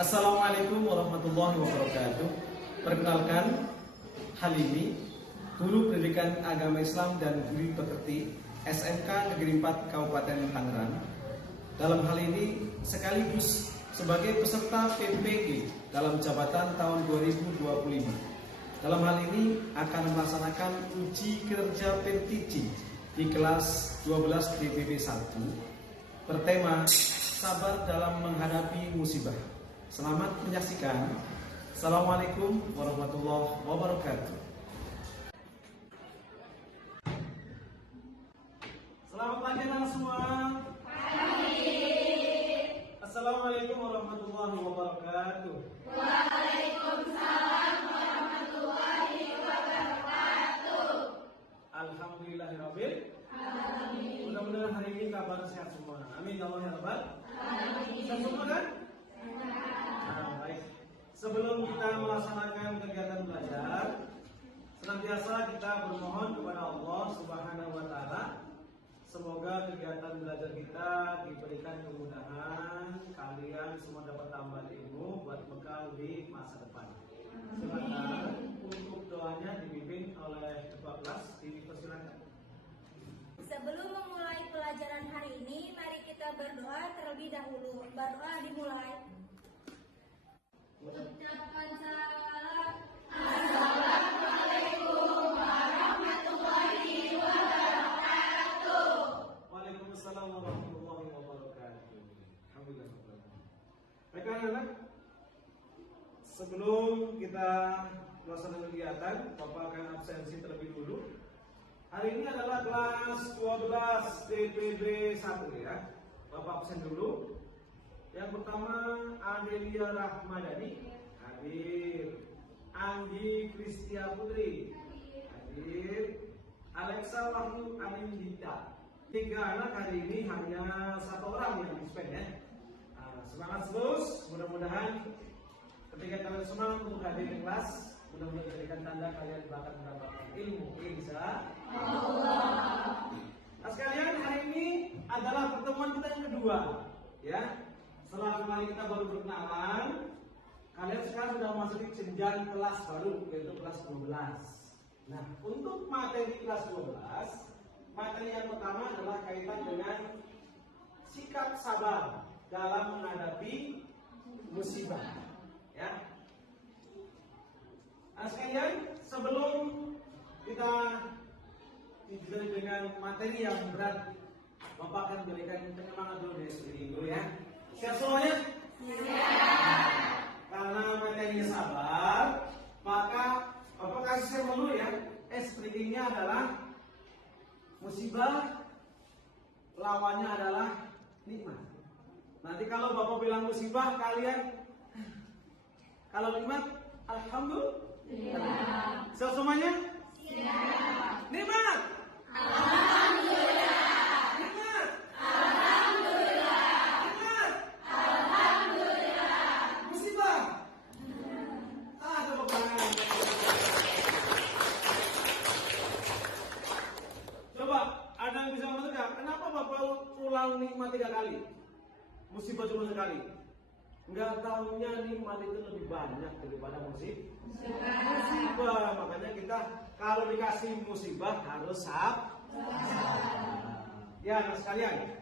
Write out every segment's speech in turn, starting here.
Assalamualaikum warahmatullahi wabarakatuh. Perkenalkan, Halimi, Guru Pendidikan Agama Islam dan Budi Pekerti SMK Negeri 4 Kabupaten Tangerang. Dalam hal ini sekaligus sebagai peserta PPG dalam jabatan tahun 2025. Dalam hal ini akan melaksanakan uji kinerja PTG di kelas 12 DPP 1 bertema sabar dalam menghadapi musibah. Selamat menyaksikan. Assalamualaikum warahmatullahi wabarakatuh. Selamat pagi anak semua. Assalamualaikum warahmatullahi wabarakatuh. Waalaikumsalam warahmatullahi wabarakatuh. Alhamdulillahirabbil. Amin. Mudah-mudahan hari ini kabar sehat semua. Amin ya Allah ya Rabbal. Amin. Sehat semua kan? Baik. Sebelum kita melaksanakan kegiatan belajar, senantiasa kita bermohon kepada Allah Subhanahu wa taala semoga kegiatan belajar kita diberikan kemudahan, kalian semua dapat tambah ilmu buat bekal di masa depan. Silakan untuk doanya dipimpin oleh Ketua Kelas, dipersilakan. Sebelum memulai pelajaran hari ini, mari kita berdoa terlebih dahulu. Berdoa dimulai. Ucapkan salam. Assalamualaikum warahmatullahi wabarakatuh. Waalaikumsalam warahmatullahi wabarakatuh. Alhamdulillah. Baik anak-anak, sebelum kita melaksanakan kegiatan, Bapak akan absensi terlebih dulu. Hari ini adalah kelas 12 DPB 1 ya. Bapak absen dulu. Yang pertama Adelia Rahmadani hadir, Anggi Kristia Putri hadir, Alexa Wahyu Anindita. 3 anak hari ini, hanya 1 orang yang dispen ya. Semangat terus, mudah-mudahan ketika kalian semangat untuk hadir di kelas, mudah-mudahan jadikan tanda kalian bakal mendapatkan ilmu insya Allah. Nah sekalian, hari ini adalah pertemuan kita yang kedua ya. Setelah kemarin kita baru berkenalan, kalian sekarang sudah masuk di jenjang kelas baru, yaitu kelas 12. Nah, untuk materi kelas 12, materi yang pertama adalah kaitan dengan sikap sabar dalam menghadapi musibah. Ya. Nah, sekalian, sebelum kita dijalani dengan materi yang berat, Bapak akan berikan penyemangat dulu dari sini dulu ya. Siap semuanya? Siap. Karena materinya sabar, maka Bapak kasih saya dulu ya. Speakingnya adalah musibah, lawannya adalah nikmat. Nanti kalau Bapak bilang musibah, kalian kalau nikmat, alhamdulillah. Siap semuanya? Siap. Nikmat. Alhamdulillah. Nikmat. Alhamdulillah. Nikmat. Alhamdulillah. Musibah. Tepuk tangan. Coba, ada yang bisa menentukan kenapa Bapak ulang nikmat 3 kali? Musibah cuma sekali. Enggak tahunya nikmat itu lebih banyak daripada musibah. Makanya kita kalau dikasih musibah harus sabar. Ya, sekalian.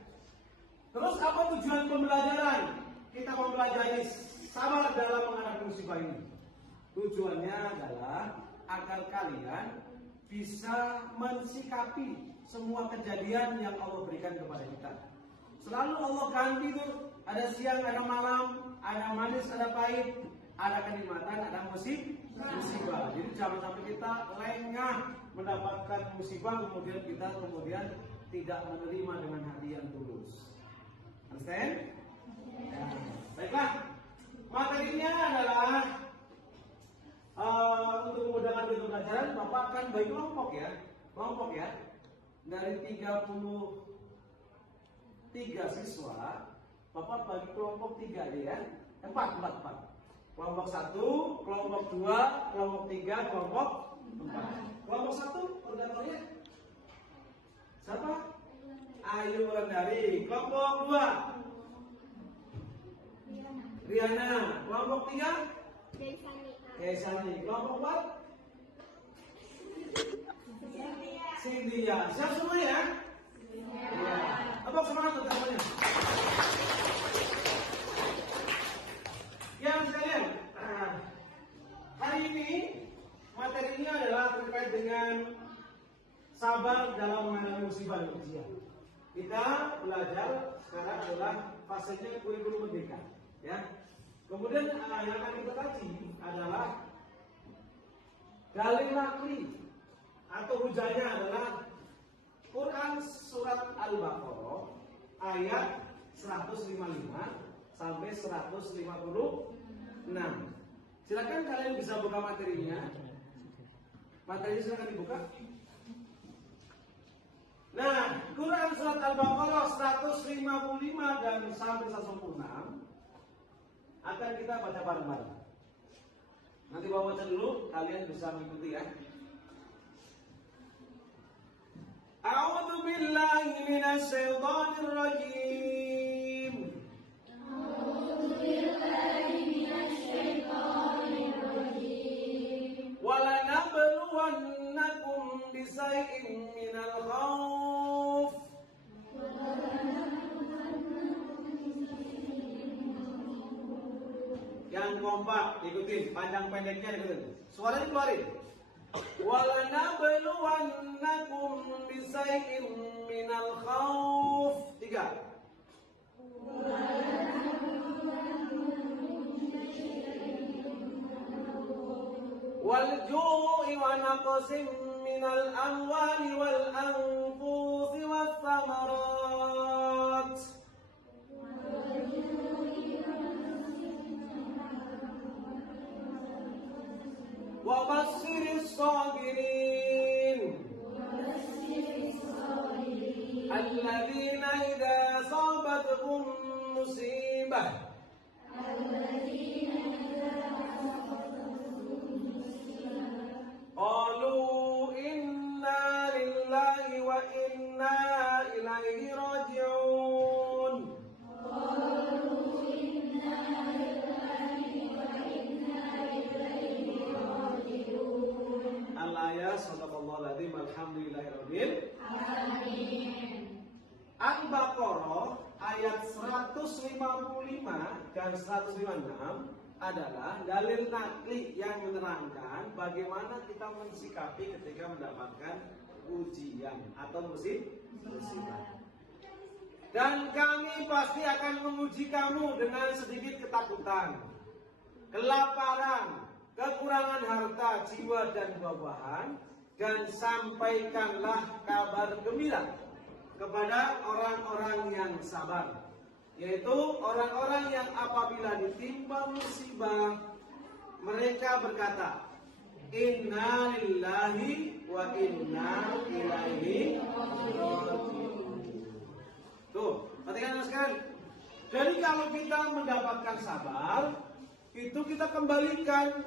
Terus apa tujuan pembelajaran? Kita mempelajari sabar dalam menghadapi musibah ini. Tujuannya adalah agar kalian bisa mensikapi semua kejadian yang Allah berikan kepada kita. Selalu Allah ganti tuh, ada siang, ada malam, ada manis, ada pahit, ada kenikmatan, ada musibah. Jadi jangan sampai kita lengah mendapatkan musibah kemudian kita tidak menerima dengan hati yang tulus. Understand? Ya. Baiklah, materinya adalah untuk memudahkan pembelajaran, Bapak akan bagi kelompok ya. Dari 33 siswa, Bapak bagi kelompok 3 aja ya. 4. Kelompok 1, kelompok 2, kelompok 3, kelompok 4. Kelompok 1 koordinatornya siapa? Ayu Wulandari. Kelompok 2 Riana. Kelompok 3? Desani. Esani. Kelompok 4? Cynthia. Siap semua ya? Iya. Apa semangat untuk semuanya? Ya sekalian, hari ini materinya adalah terkait dengan sabar dalam menghadapi musibah dan ujian. Kita belajar sekarang adalah fasenya kurikulum merdeka, ya. Kemudian yang akan kita kaji adalah dalil nakli atau hujahnya adalah Quran surat Al-Baqarah ayat 155 sampai 156. Silakan kalian bisa buka materinya. Materinya silakan dibuka. Nah, Quran surat Al-Baqarah 155 dan sampai 156 akan kita baca bareng-bareng. Nanti baca dulu, kalian bisa mengikuti ya. A'udzu billahi minasy syaithanir rajim. A'udzu billahi minasy syaithanir rajim. Walanabluwannakum bisay'in minal khauf. Yang kompak ikutin, panjang pendeknya ikutin. Suaranya keluarin. Walanabluwannakum bisay'in minal khauf. 3. Wal ju'i wa naqsim minal amwali wal anfusi was thamarat. Wa basyyiris sabirin alladzina idza asabatuhum musibah qalu inna lillahi wa inna ilaihi raji'un. Al-ayat sadaqallahu alazim. Alhamdulillahirabbil alamin. Al-Baqarah ayat 155 dan 156 adalah dalil nakli yang menerangkan bagaimana kita mensikapi ketika mendapatkan ujian atau musibah. Dan kami pasti akan menguji kamu dengan sedikit ketakutan, kelaparan, kekurangan harta, jiwa dan buah-buahan, dan sampaikanlah kabar gembira kepada orang-orang yang sabar, yaitu orang-orang yang apabila ditimpa musibah mereka berkata, inna lillahi wa inna ilaihi raji'un. Tuh, perhatikan sekali. Jadi kalau kita mendapatkan sabar, itu kita kembalikan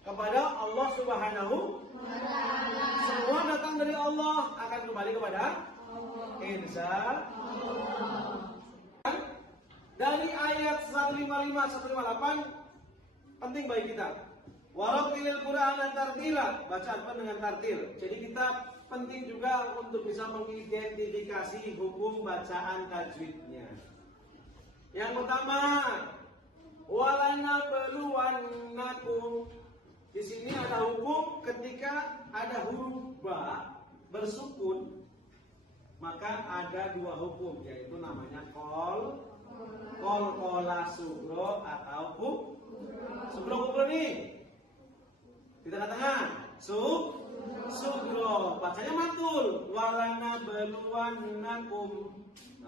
kepada Allah Subhanahu wa ta'ala. Semua datang dari Allah, akan kembali kepada Insya Allah. Dari ayat 155 158 penting bagi kita. Warattilil Qur'ana tartila, bacaan dengan tartil. Jadi kita penting juga untuk bisa mengidentifikasi hukum bacaan tajwidnya. Yang pertama, walanabluwannakum. Di sini ada hukum ketika ada huruf ba bersukun, maka ada dua hukum, yaitu namanya kol kola sugro atau sugro nih di tengah-tengah sugro, bacanya mantul, walanabluwannakum.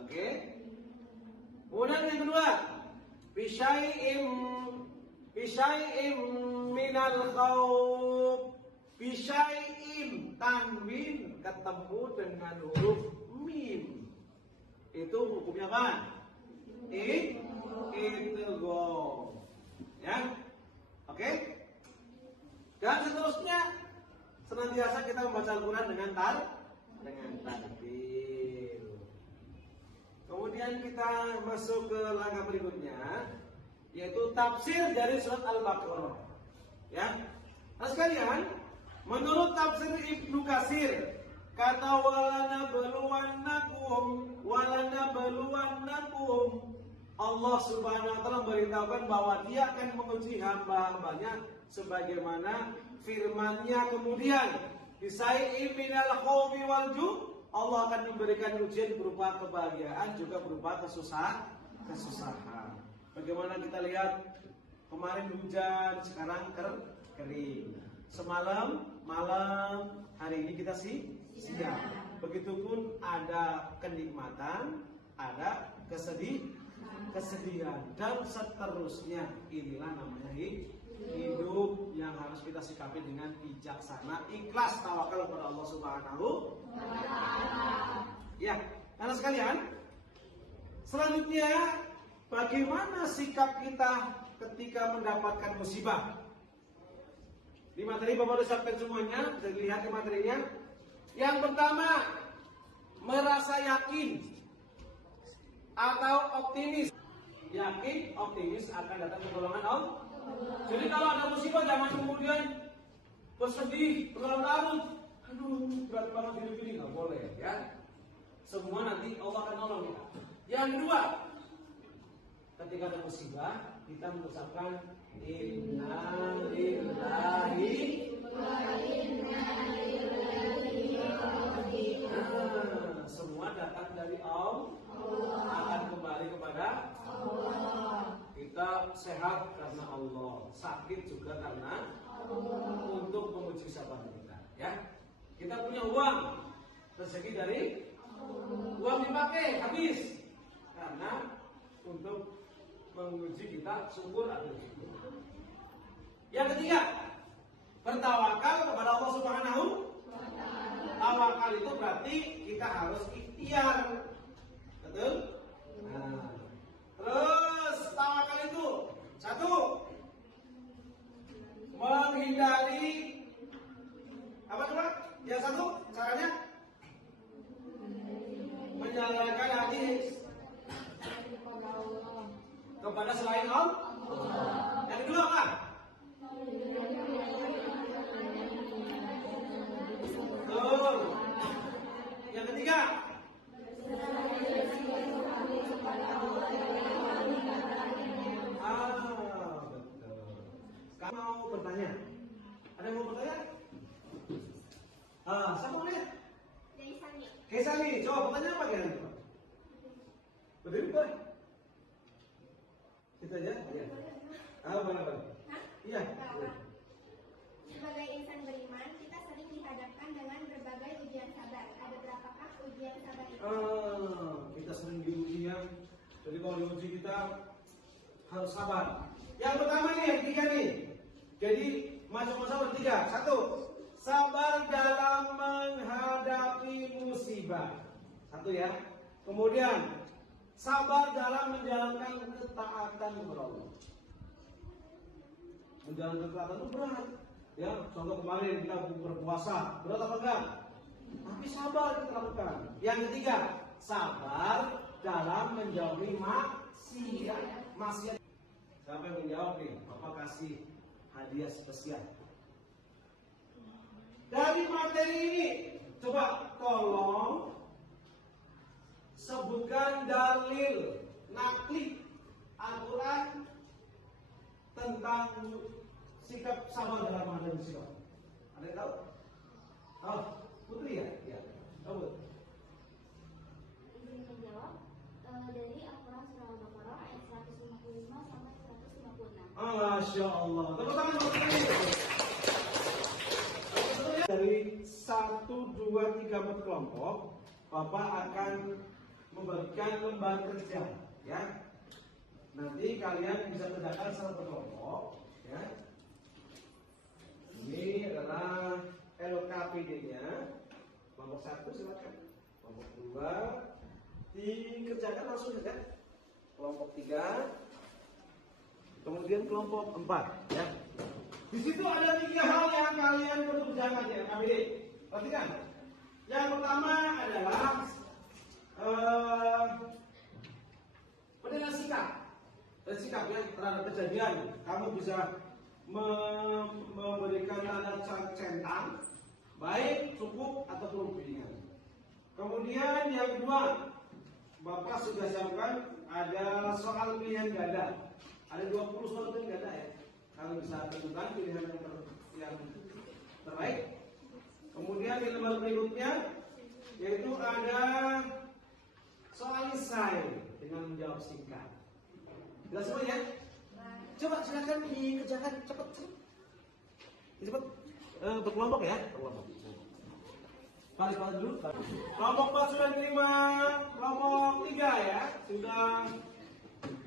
Oke. Kemudian yang kedua, bisyai'im minal khauf. Bisyai'im, tanwin ketemu dengan huruf mim. Itu hukumnya apa? Idgham. Ya. Oke? Dan seterusnya senantiasa kita membaca Al-Quran dengan tartil. Kemudian kita masuk ke langkah berikutnya, yaitu tafsir dari surat Al-Baqarah. Ya. Nah sekalian, menurut tafsir Ibnu Katsir, kata walana beluannakum, Allah Subhanahu wa taala memberitahukan bahwa Dia akan menguji hamba-hambanya sebagaimana firman-Nya kemudian, "Bisai'in minal khawfi wal ju'", Allah akan memberikan ujian berupa kebahagiaan juga berupa kesusahan. Bagaimana kita lihat kemarin hujan, sekarang kering. Semalam, malam, hari ini kita siang. Begitupun ada kenikmatan, ada kesedihan dan seterusnya. Inilah namanya hidup yang harus kita sikapi dengan bijaksana, ikhlas, tawakal kepada Allah Subhanahu wa taala. Ya, anak sekalian, selanjutnya bagaimana sikap kita ketika mendapatkan musibah? Di materi Bapak sudah siapkan semuanya, bisa dilihat di materinya. Yang pertama, merasa yakin atau optimis. Yakin, optimis akan datang pertolongan Allah. Jadi kalau ada musibah jangan kemudian bersedih, berlarut-larut. Aduh, berat banget gini-gini, nggak boleh ya. Semua nanti Allah akan nolong kita. Yang kedua, ketika ada musibah, kita mengucapkan Inna lillahi wa inna ilaihi raji'un. Semua datang dari Allah, akan kembali kepada Allah. Kita sehat karena Allah, sakit juga karena Allah, untuk menguji sabar kita. Ya, kita punya uang, rezeki dari uang dipakai habis karena untuk menguji kita syukur atau syukur. Yang ketiga, bertawakal kepada Allah Subhanahu wa taala. Tawakal itu berarti kita harus ikhtiar. Betul? Nah, terus tawakal itu satu, menghindari apa coba? Yang satu caranya menyalahkan hati kepada selain Allah. Yang kedua apa? Betul. Yang ketiga, betul. Kamu mau bertanya? Ada yang mau bertanya? Siapa mau lihat? Kesani, coba bertanya apa kira-kira? Berdiri boleh? Kita aja? Iya. Boleh. Iya. Sebagai insan beriman, kita sering dihadapkan dengan berbagai ujian sabar. Ada berapakah ujian sabar itu? Kita sering diuji ya. Jadi kalau diuji kita harus sabar. Yang pertama nih, yang ketiga nih. Jadi macam-macam bertiga. Satu, sabar dalam menghadapi musibah. Satu ya. Kemudian sabar dalam menjalankan ketaatan kepada Allah. Menjalankan ketaatan itu berat. Ya, contoh kemarin kita berpuasa, berat apa enggak? Tapi sabar kita lakukan. Yang ketiga, sabar dalam menjauhi maksiat. Siapa yang menjawab nih? Bapak kasih hadiah spesial. Dari materi ini, coba tolong sebutkan dalil nakli Al-Quran tentang sikap sabar dalam menghadapi musibah. Ada yang tahu? Oh, Putri ya? Ya. Tahu. Izin menjawab dari Al-Quran surah Al-Baqarah ayat 155 sampai 156. Masya Allah. Tepuk tangan Putri. Dari 1, 2, 3 kelompok, Bapak akan membagikan lembar kerja, ya. Nanti kalian bisa kerjakan secara berkelompok, ya. Ini adalah LKPD-nya. Kelompok 1 silakan. Kelompok 2 dikerjakan langsung saja. Kelompok 3, kemudian kelompok 4, ya. Di situ ada 3 hal yang kalian perlu kerjakan ya, LKPD. Perhatikan. Yang pertama adalah penilaian sikap sikapnya terhadap kejadian. Kamu bisa memberikan tanda centang, baik, cukup, atau ringan. Kemudian yang kedua, Bapak sudah siapkan ada soal pilihan ganda. Ada 20 soal pilihan ganda ya. Kalau bisa tentukan pilihan yang terbaik. Kemudian di lembar berikutnya yaitu ada soal esai dengan menjawab singkat. Jelas semua ya? Coba silakan dikerjakan cepat. Cepat. Berkelompok ya, berkelompok. Balik dulu. Kelompok 4 sudah diterima. Kelompok 3 ya, sudah.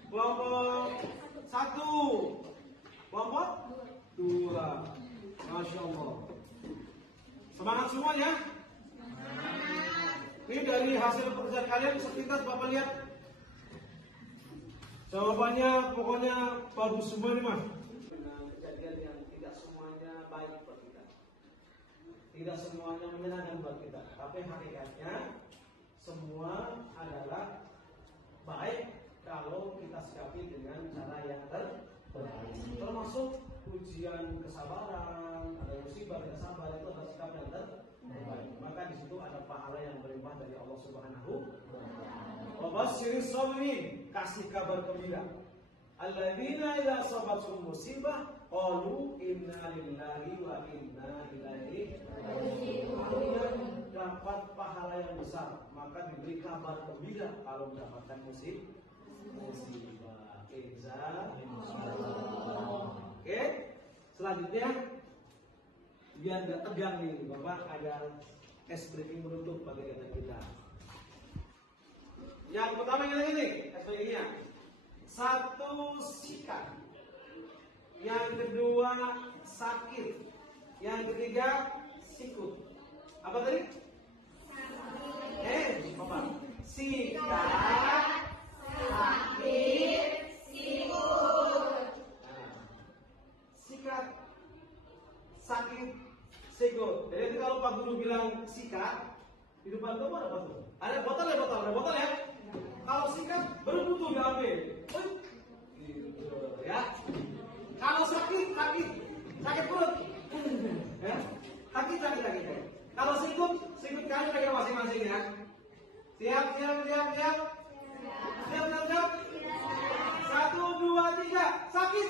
Kelompok 1. Kelompok 2. Masya Allah. Semangat semua ya. Ini dari hasil pekerjaan kalian sepintas Bapak lihat. Jawabannya pokoknya bagus semua nih mas. Dengan kejadian yang tidak semuanya baik buat kita, tidak semuanya menyenangkan buat kita, tapi hakikatnya semua adalah baik kalau kita sikapi dengan cara yang terbaik. Termasuk ujian kesabaran, ada musibah tidak sabar itu harus sikap yang terbaik. Maka di situ ada pahala yang berlimpah dari Allah Subhanahu wa Ta'ala. Wabasyiris sabirin, kasih kabar gembira. Alladzina idza asabathum musibah qalu inna lillahi wa inna ilaihi raji'un. Dapat pahala yang besar, maka diberi kabar gembira kalau mendapatkan musibah. Oke, selanjutnya biar nggak tegang nih, Bapak ada es briefing menutup bagi kita. Yang pertama ini, SPG-nya. 1, sikat. Yang kedua, sakit. Yang ketiga, sikut. Apa tadi? Bapak. Sikat, sakit, sikut. Sikat, sakit, sikut. Jadi kalau Pak Guru bilang sikat, di depan kamu ada apa tuh? Ada botol ya? Kalau sikat berbutuh diambil, gitu ya. Kalau sakit perut, ya. Sakit. Kalau sikut kalian pakai masing-masing ya. Siap. 1, 2, 3, sakit.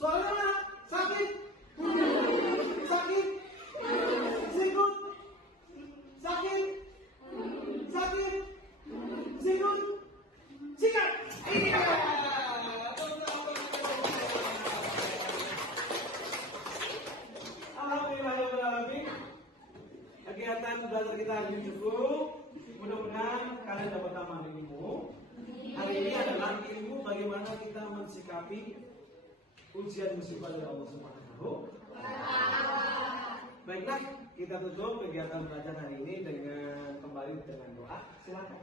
Soalnya mana? Sakit, sikut, sakit, sikut, sikat. Iya. Alhamdulillahirobbilalamin. Kegiatan belajar kita hari ini cukup. Mudah-mudahan kalian dapat tambahan ilmu. Hari ini adalah ilmu bagaimana kita mensikapi ujian musibah dari Allah Subhanahu wa Ta'ala. Baiklah, kita tutup kegiatan belajar hari ini dengan kembali dengan doa. Silakan.